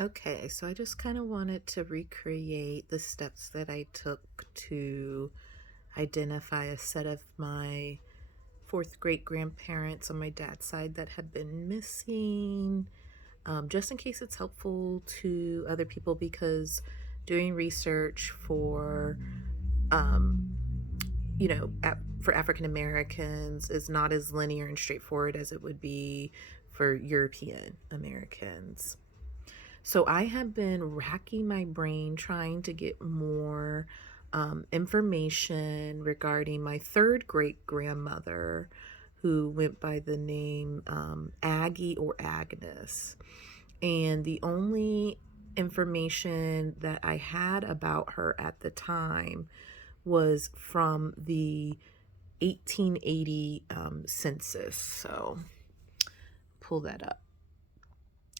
Okay, so I just kind of wanted to recreate the steps that I took to identify a set of my fourth great grandparents on my dad's side that had been missing, just in case it's helpful to other people because doing research for, um, for African Americans is not as linear and straightforward as it would be for European Americans. So I have been racking my brain trying to get more information regarding my third great grandmother who went by the name Aggie or Agnes. And the only information that I had about her at the time was from the 1880 census. So pull that up.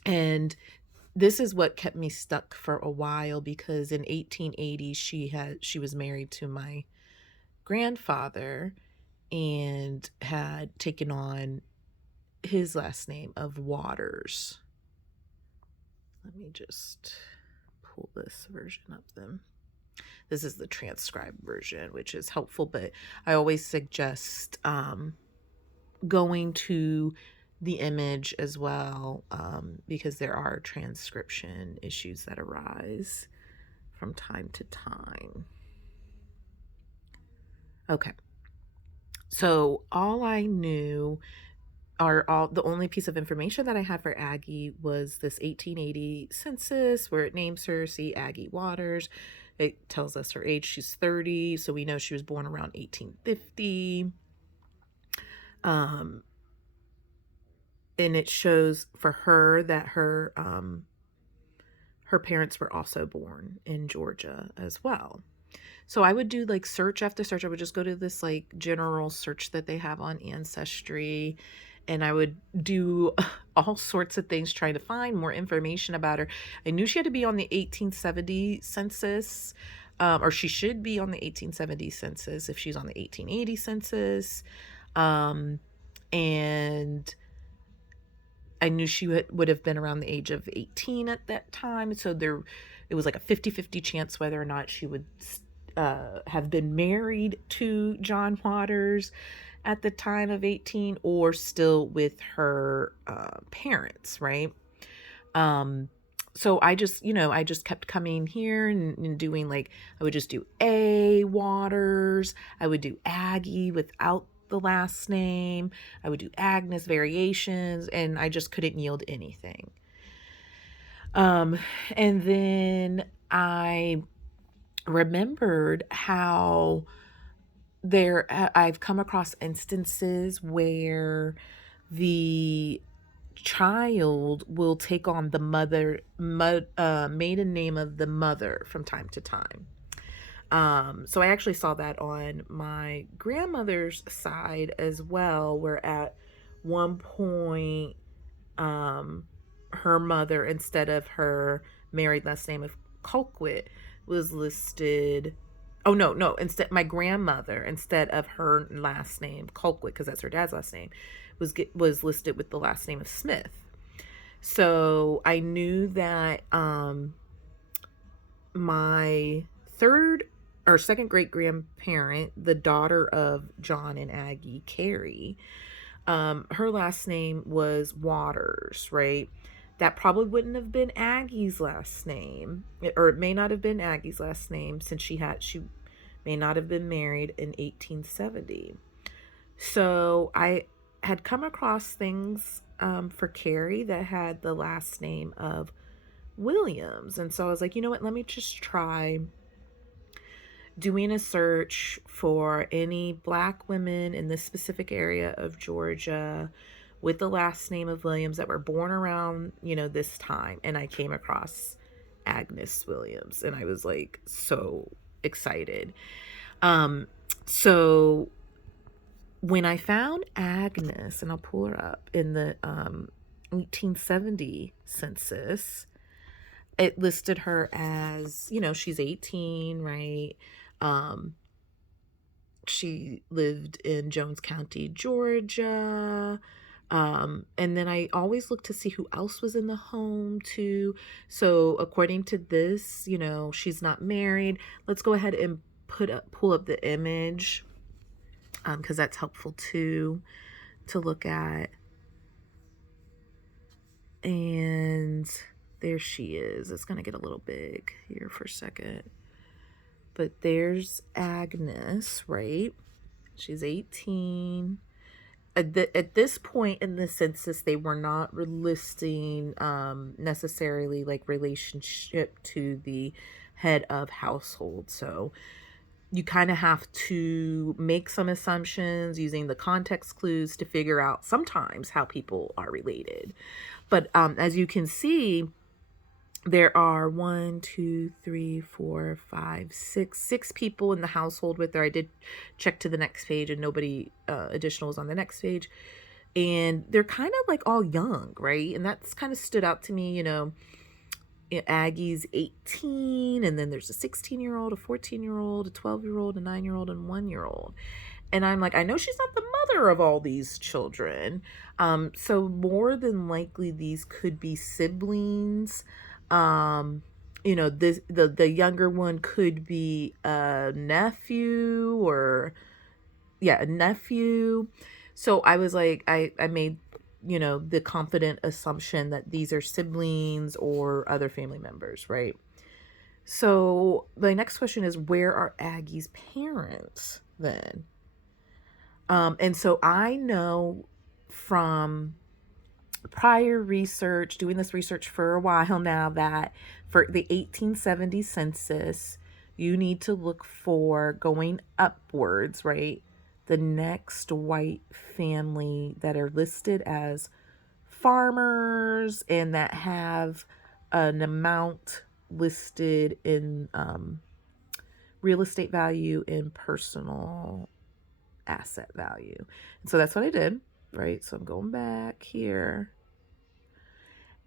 And this is what kept me stuck for a while because in 1880 she was married to my grandfather and had taken on his last name of Waters. Let me just pull this version up then. This is the transcribed version, which is helpful, but I always suggest going to the image as well, because there are transcription issues that arise from time to time. Okay, so all I knew, or the only piece of information that I had for Aggie was this 1880 census where it names her. See, Aggie Waters. It tells us her age. She's 30, so we know she was born around 1850. And it shows for her that her parents were also born in Georgia as well. So I would do like search after search. I would just go to this like general search that they have on Ancestry, and I would do all sorts of things trying to find more information about her. I knew she had to be on the 1870 census, or she should be on the 1870 census if she's on the 1880 census. And I knew she would have been around the age of 18 at that time. So it was like a 50-50 chance whether or not she would have been married to John Waters at the time of 18 or still with her parents, right? So I just kept coming here and doing like, I would just do A Waters. I would do Aggie without the last name. I would do Agnes variations, and I just couldn't yield anything. And then I remembered how I've come across instances where the child will take on the maiden name of the mother from time to time. So I actually saw that on my grandmother's side as well, where at one point, her mother, instead of her married last name of Colquitt, was listed. Oh no! Instead, my grandmother, instead of her last name Colquitt, because that's her dad's last name, was listed with the last name of Smith. So I knew that my third or second great grandparent, the daughter of John and Aggie Carey, her last name was Waters, right? That probably wouldn't have been Aggie's last name, or it may not have been Aggie's last name since she may not have been married in 1870. So I had come across things for Carrie that had the last name of Williams. And so I was like, you know what, let me just try doing a search for any Black women in this specific area of Georgia with the last name of Williams that were born around, this time. And I came across Agnes Williams, and I was like so excited. So when I found Agnes, and I'll pull her up in the 1870 census, it listed her as, she's 18, right? She lived in Jones County, Georgia. And then I always look to see who else was in the home too. So according to this, she's not married. Let's go ahead and pull up the image, because that's helpful too to look at. And there she is. It's gonna get a little big here for a second. But there's Agnes, right? She's 18. At this point in the census, they were not listing necessarily like relationship to the head of household. So you kind of have to make some assumptions using the context clues to figure out sometimes how people are related. But as you can see, there are 6 people in the household with her. I did check to the next page and nobody additional was on the next page. And they're kind of like all young, right? And that's kind of stood out to me, Aggie's 18, and then there's a 16-year-old, a 14-year-old, a 12-year-old, a 9-year-old, and 1-year-old. And I'm like, I know she's not the mother of all these children. So more than likely these could be siblings. The younger one could be a nephew a nephew. So I was like, I made, the confident assumption that these are siblings or other family members, right? So the next question is, where are Aggie's parents then? And so I know from prior research, doing this research for a while now, that for the 1870 census, you need to look for, going upwards, right, the next white family that are listed as farmers and that have an amount listed in real estate value and personal asset value. And so that's what I did, right? So I'm going back here.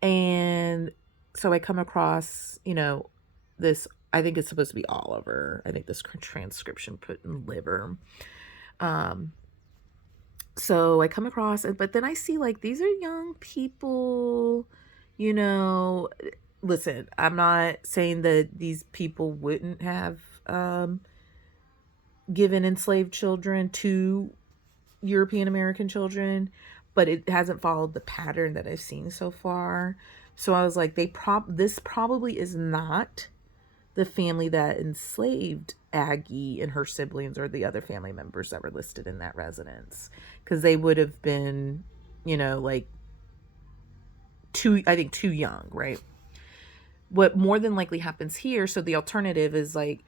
And so I come across, this, I think it's supposed to be Oliver. I think this transcription put in liver. So I come across it, but then I see like these are young people, listen, I'm not saying that these people wouldn't have given enslaved children to European American children, but it hasn't followed the pattern that I've seen so far. So I was like, this probably is not the family that enslaved Aggie and her siblings or the other family members that were listed in that residence, because they would have been, like too young, right? What more than likely happens here, so the alternative is like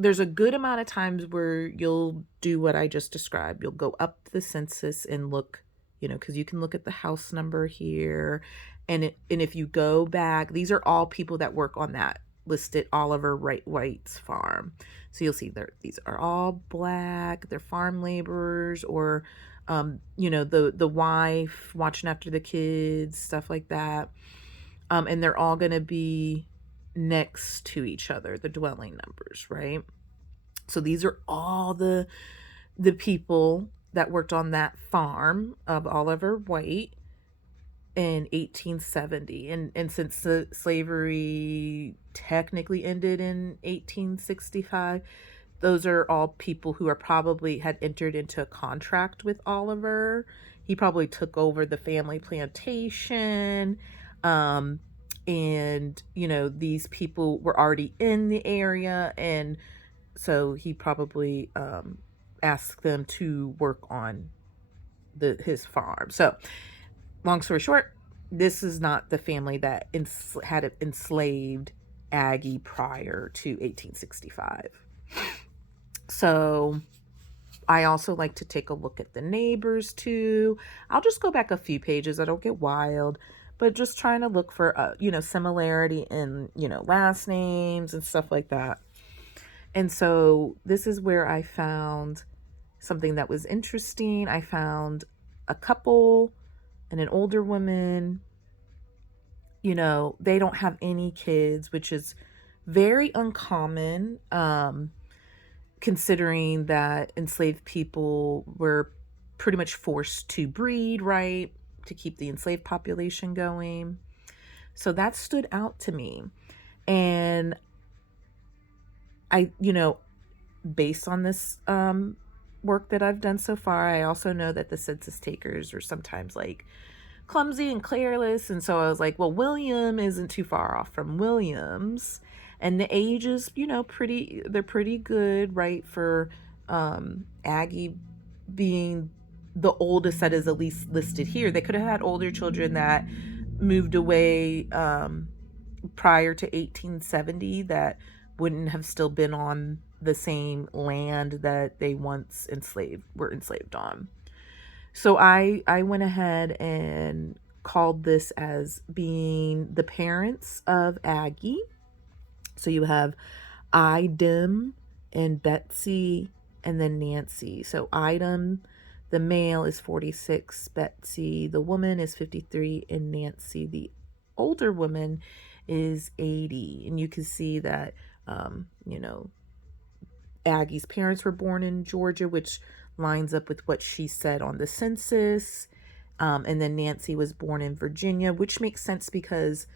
there's a good amount of times where you'll do what I just described. You'll go up the census and look, because you can look at the house number here. And if you go back, these are all people that work on that listed Oliver White's farm. So you'll see these are all Black. They're farm laborers, or, the wife watching after the kids, stuff like that. And they're all going to be next to each other, the dwelling numbers, right? So these are all the people that worked on that farm of Oliver White in 1870. And since the slavery technically ended in 1865, those are all people who are probably had entered into a contract with Oliver. He probably took over the family plantation. And these people were already in the area, and so he probably asked them to work on his farm. So long story short, this is not the family that had enslaved Aggie prior to 1865. So I also like to take a look at the neighbors too. I'll just go back a few pages. I don't get wild, but just trying to look for, similarity in, last names and stuff like that. And so this is where I found something that was interesting. I found a couple and an older woman. They don't have any kids, which is very uncommon, considering that enslaved people were pretty much forced to breed, right, to keep the enslaved population going. So that stood out to me. And I, based on this work that I've done so far, I also know that the census takers are sometimes like clumsy and careless. And so I was like, well, William isn't too far off from Williams. And the age is, they're pretty good, right? For Aggie being the oldest that is at least listed here. They could have had older children that moved away prior to 1870 that wouldn't have still been on the same land that they once were enslaved on. So I went ahead and called this as being the parents of Aggie. So you have Idam and Betsey and then Nancy. So Idam, the male, is 46, Betsey, the woman, is 53, and Nancy, the older woman, is 80. And you can see that, Aggie's parents were born in Georgia, which lines up with what she said on the census. And then Nancy was born in Virginia, which makes sense because,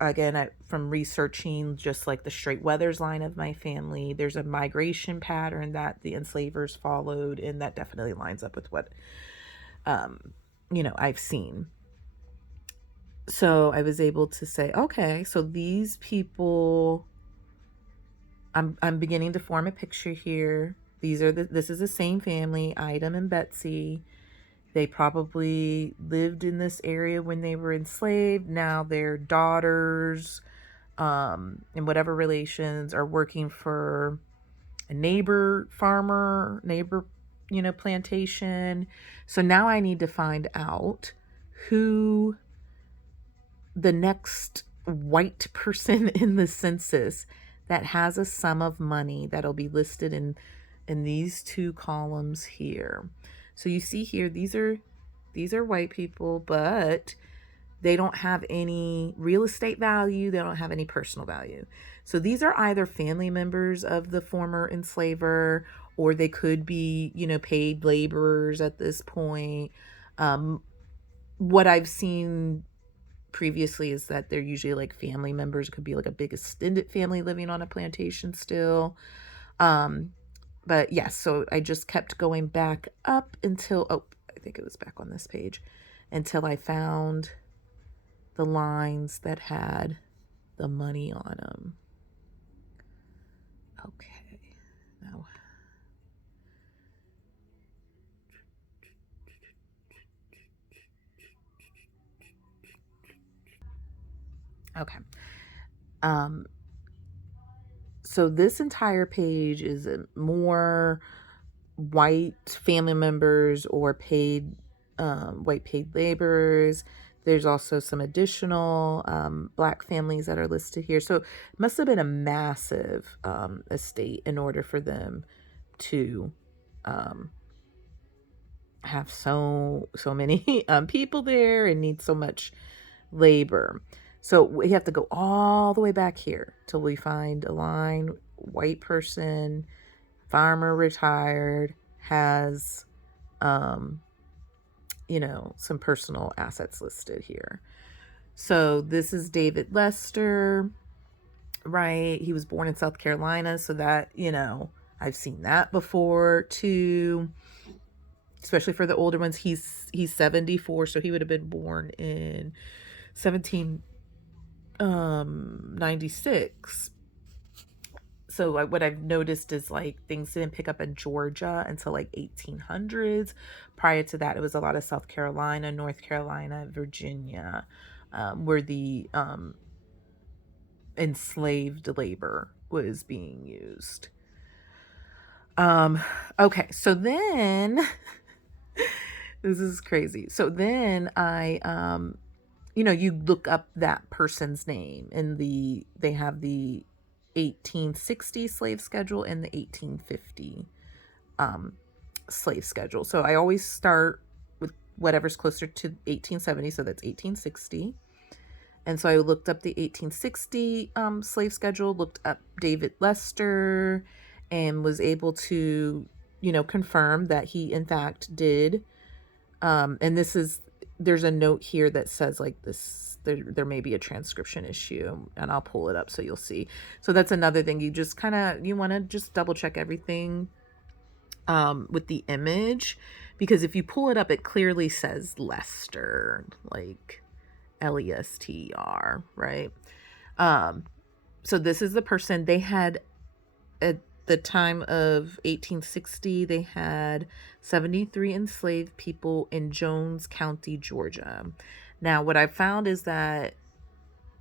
again, from researching just like the straight Weathers line of my family, there's a migration pattern that the enslavers followed, and that definitely lines up with what, I've seen. So I was able to say, okay, so these people, I'm beginning to form a picture here. This is the same family, Idam and Betsey. They probably lived in this area when they were enslaved. Now their daughters, in whatever relations, are working for a neighbor plantation. So now I need to find out who the next white person in the census that has a sum of money that'll be listed in these two columns here. So you see here, these are white people, but they don't have any real estate value. They don't have any personal value. So these are either family members of the former enslaver, or they could be, paid laborers at this point. What I've seen previously is that they're usually like family members. It could be like a big extended family living on a plantation still. But yes, so I just kept going back up until, I think it was back on this page, until I found the lines that had the money on them. Okay, now. Okay. So this entire page is more white family members or paid white paid laborers. There's also some additional black families that are listed here. So it must have been a massive estate in order for them to have so many people there and need so much labor. So we have to go all the way back here till we find a line, white person, farmer, retired, has, some personal assets listed here. So this is David Lester, right? He was born in South Carolina. So that, I've seen that before too, especially for the older ones. He's 74. So he would have been born in 1796. So what I've noticed is like things didn't pick up in Georgia until like 1800s. Prior to that, it was a lot of South Carolina, North Carolina, Virginia, where the enslaved labor was being used. Okay, so then this is crazy. So then I you look up that person's name and they have the 1860 slave schedule and the 1850 slave schedule. So I always start with whatever's closer to 1870. So that's 1860. And so I looked up the 1860 slave schedule, looked up David Lester, and was able to confirm that he in fact did. And there's a note here that says like this, there may be a transcription issue, and I'll pull it up so you'll see. So that's another thing. You want to just double check everything with the image, because if you pull it up, it clearly says Lester, like Lester, right? So this is the person they had at the time of 1860. They had 73 enslaved people in Jones County, Georgia. Now, what I found is that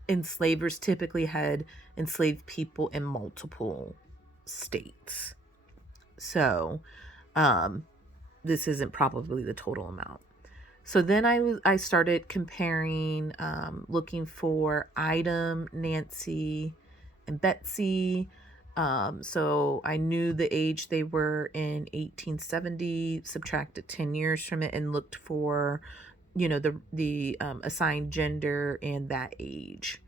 enslavers typically had enslaved people in multiple states. So, this isn't probably the total amount. So then I started comparing, looking for Idam, Nancy, and Betsey. So I knew the age they were in 1870, subtracted 10 years from it, and looked for, the assigned gender and that age.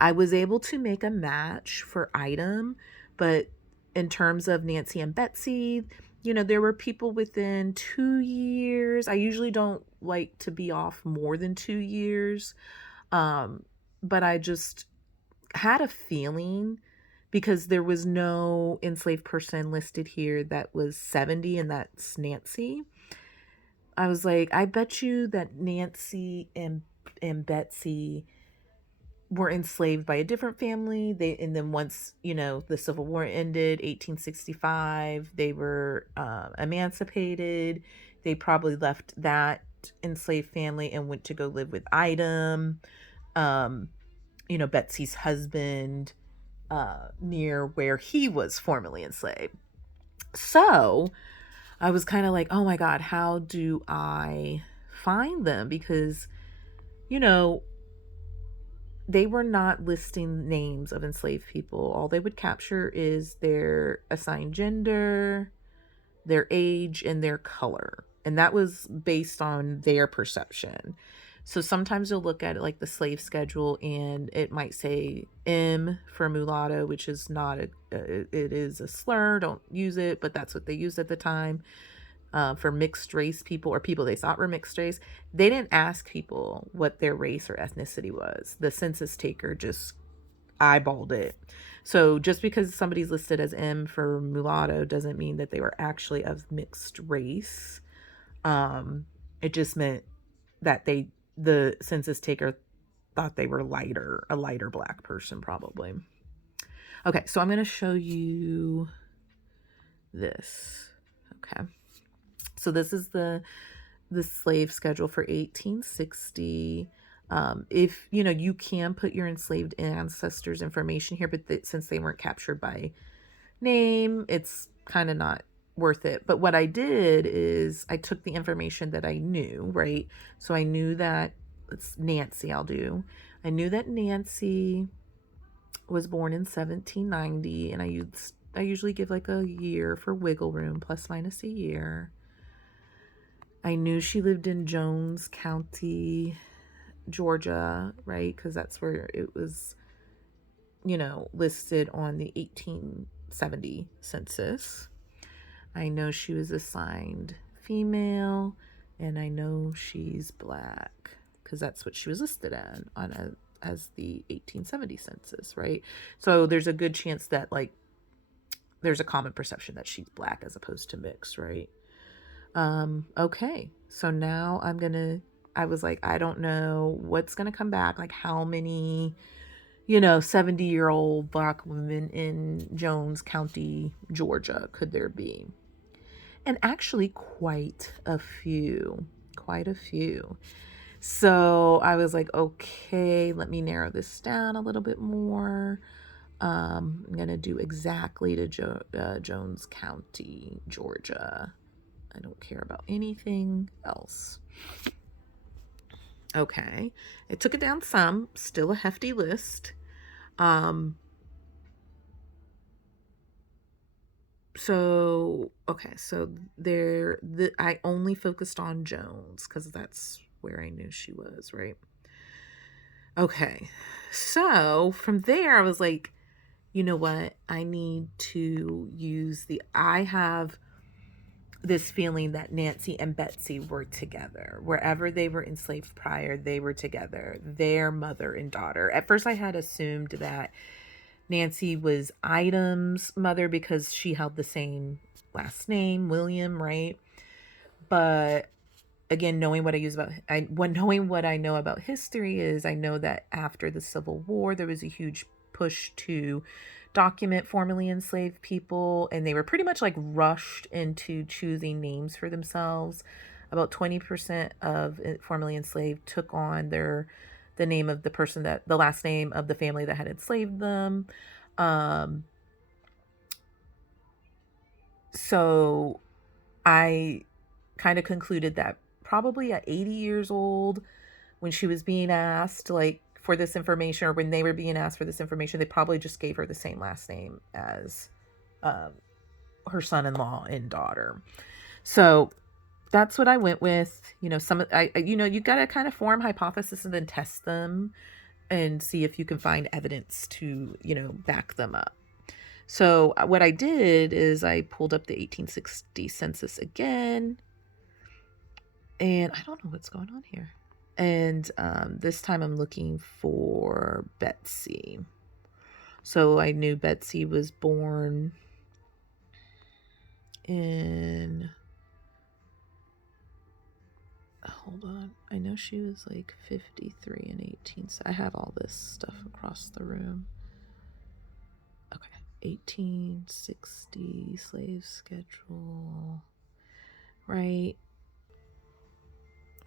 I was able to make a match for Idam, but in terms of Nancy and Betsey, there were people within 2 years. I usually don't like to be off more than 2 years. But I just had a feeling, because there was no enslaved person listed here that was 70, and that's Nancy. I was like, I bet you that Nancy and Betsey were enslaved by a different family. And then once, the Civil War ended, 1865, they were emancipated. They probably left that enslaved family and went to go live with Idam, Betsey's husband, near where he was formerly enslaved. So I was kind of like, oh my God, how do I find them? Because, they were not listing names of enslaved people. All they would capture is their assigned gender, their age, and their color. And that was based on their perception. So sometimes you'll look at it like the slave schedule, and it might say M for mulatto, which is not it is a slur. Don't use it, but that's what they used at the time. For mixed race people, or people they thought were mixed race, they didn't ask people what their race or ethnicity was. The census taker just eyeballed it. So just because somebody's listed as M for mulatto doesn't mean that they were actually of mixed race. It just meant that the census taker thought they were a lighter black person, probably. Okay, so I'm going to show you this. Okay. So this is the slave schedule for 1860. If you can put your enslaved ancestors' information here, but since they weren't captured by name, it's kind of not worth it. But what I did is I took the information that I knew, right? So I knew that it's Nancy. I knew that Nancy was born in 1790, and I usually give like a year for wiggle room, plus minus a year. I knew she lived in Jones County, Georgia, right? Because that's where it was, listed on the 1870 census. I know she was assigned female, and I know she's black, because that's what she was listed as the 1870 census, right? So there's a good chance that, like, there's a common perception that she's black as opposed to mixed, right? Okay, so now I was like, I don't know what's gonna come back, like how many, 70-year-old black women in Jones County, Georgia could there be? And actually quite a few. So I was like, okay, let me narrow this down a little bit more. I'm gonna do exactly to Jones County, Georgia. I don't care about anything else. Okay, it took it down some, still a hefty list. So I only focused on Jones because that's where I knew she was, right? Okay, so from there I was like, you know what? I need to use I have this feeling that Nancy and Betsey were together. Wherever they were enslaved prior, they were together. Their mother and daughter. At first, I had assumed that Nancy was Idam's mother because she held the same last name, William, right? But again, knowing what I know about history is I know that after the Civil War, there was a huge push to document formerly enslaved people, and they were pretty much like rushed into choosing names for themselves. About 20% of formerly enslaved took on the name of the last name of the family that had enslaved them. Um, so I kind of concluded that probably at 80 years old, when she was being asked like for this information, or when they were being asked for this information, they probably just gave her the same last name as um, her son-in-law and daughter. So that's what I went with. You got to kind of form hypotheses and then test them and see if you can find evidence to, back them up. So what I did is I pulled up the 1860 census again, and I don't know what's going on here. And this time I'm looking for Betsey. So I knew Betsey was born in... Hold on. I know she was like 53 and 18. So I have all this stuff across the room. Okay. 1860 slave schedule. Right.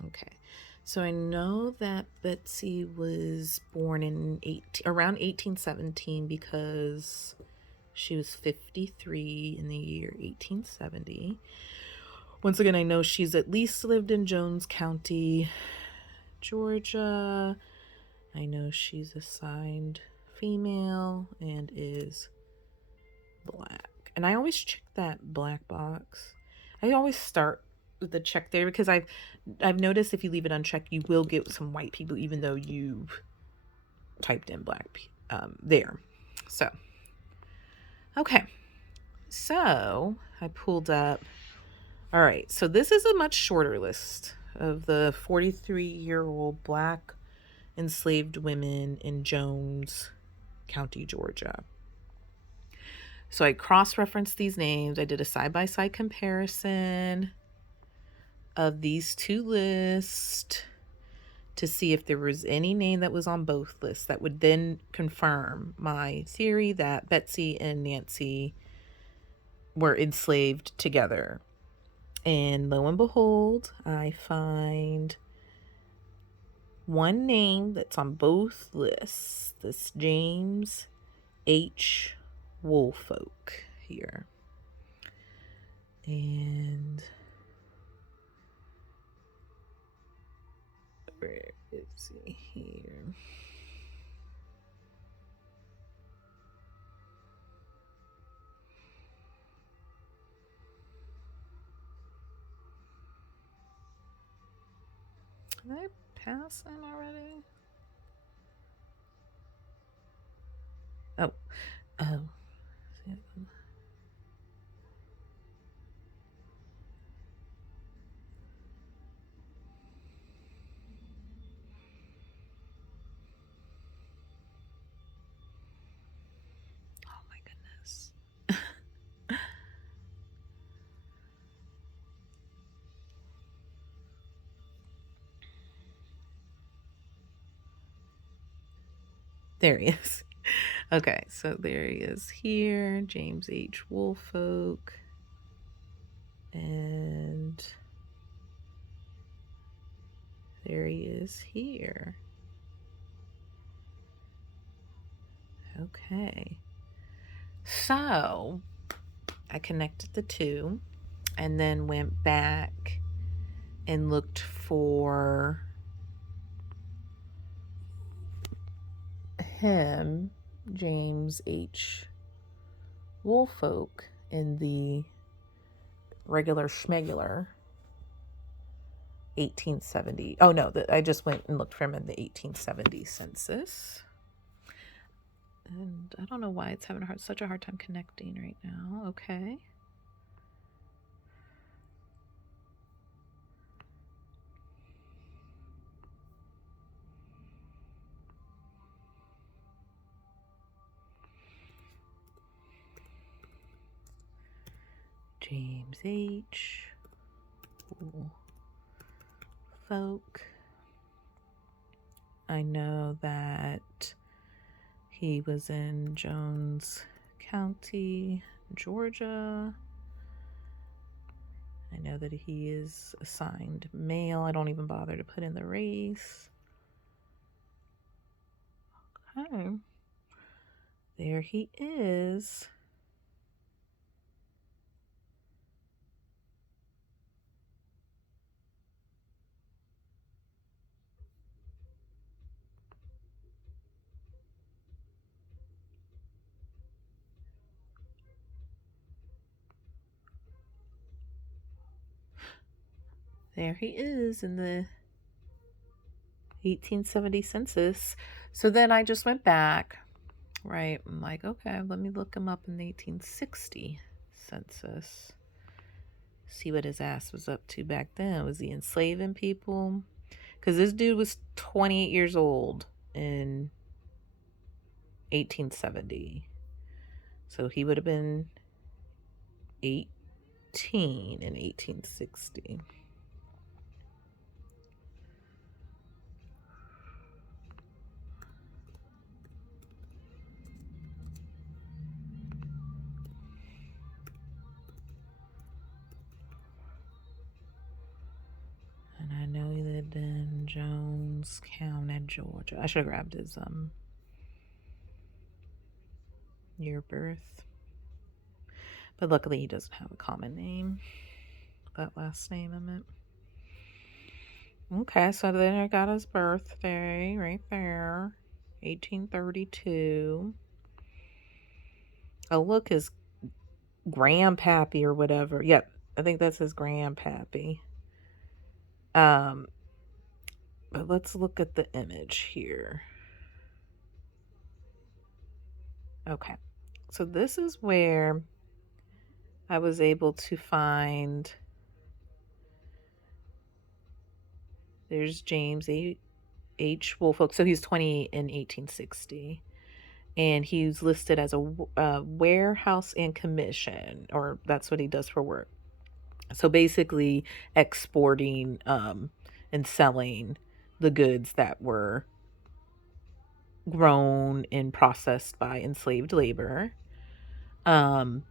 Okay. So I know that Betsey was born in around 1817 because she was 53 in the year 1870. Once again, I know she's at least lived in Jones County, Georgia. I know she's assigned female and is black. And I always check that black box. I always start with the check there because I've noticed if you leave it unchecked, you will get some white people, even though you've typed in black there. So, okay. So I pulled up. All right. So this is a much shorter list of the 43-year-old black enslaved women in Jones County, Georgia. So I cross-referenced these names. I did a side-by-side comparison of these two lists to see if there was any name that was on both lists that would then confirm my theory that Betsey and Nancy were enslaved together. And lo and behold, I find one name that's on both lists. This James H. Woolfolk here. And where is he here? Did I pass him already? Oh. Oh my goodness. There he is. Okay, so there he is here, James H. Woolfolk. And there he is here. Okay. So I connected the two and then went back and looked for him, James H. Woolfolk, in the regular schmegular 1870. Oh no, I just went and looked for him in the 1870 census. And I don't know why it's having such a hard time connecting right now. Okay. James H. Woolfolk. I know that he was in Jones County, Georgia. I know that he is assigned male. I don't even bother to put in the race. Okay. There he is. There he is in the 1870 census. So then I just went back, right? I'm like, okay, let me look him up in the 1860 census. See what his ass was up to back then. Was he enslaving people? Because this dude was 28 years old in 1870. So he would have been 18 in 1860. And I know he lived in Jones County, Georgia. I should have grabbed his year of birth. But luckily he doesn't have a common name. That last name I meant. Okay, so then I got his birthday right there. 1832. Oh, look, his grandpappy or whatever. Yep, I think that's his grandpappy. But let's look at the image here. Okay, so this is where I was able to find. There's James H. Woolfolk. So he's 20 in 1860. And he's listed as a warehouse and commission, or that's what he does for work. So basically exporting and selling the goods that were grown and processed by enslaved labor. And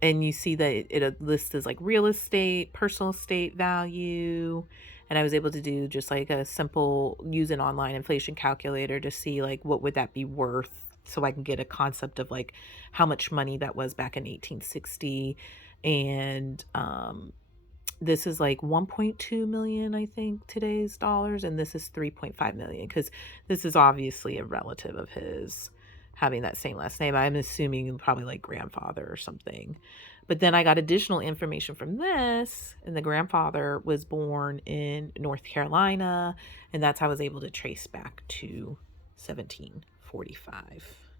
you see that it lists as like real estate, personal estate value. And I was able to do just like a simple use an online inflation calculator to see like what would that be worth, so I can get a concept of like how much money that was back in 1860. And this is like 1.2 million, I think, today's dollars, and this is 3.5 million, because this is obviously a relative of his having that same last name. I'm assuming probably like grandfather or something. But then I got additional information from this, and the grandfather was born in North Carolina, and that's how I was able to trace back to 1745.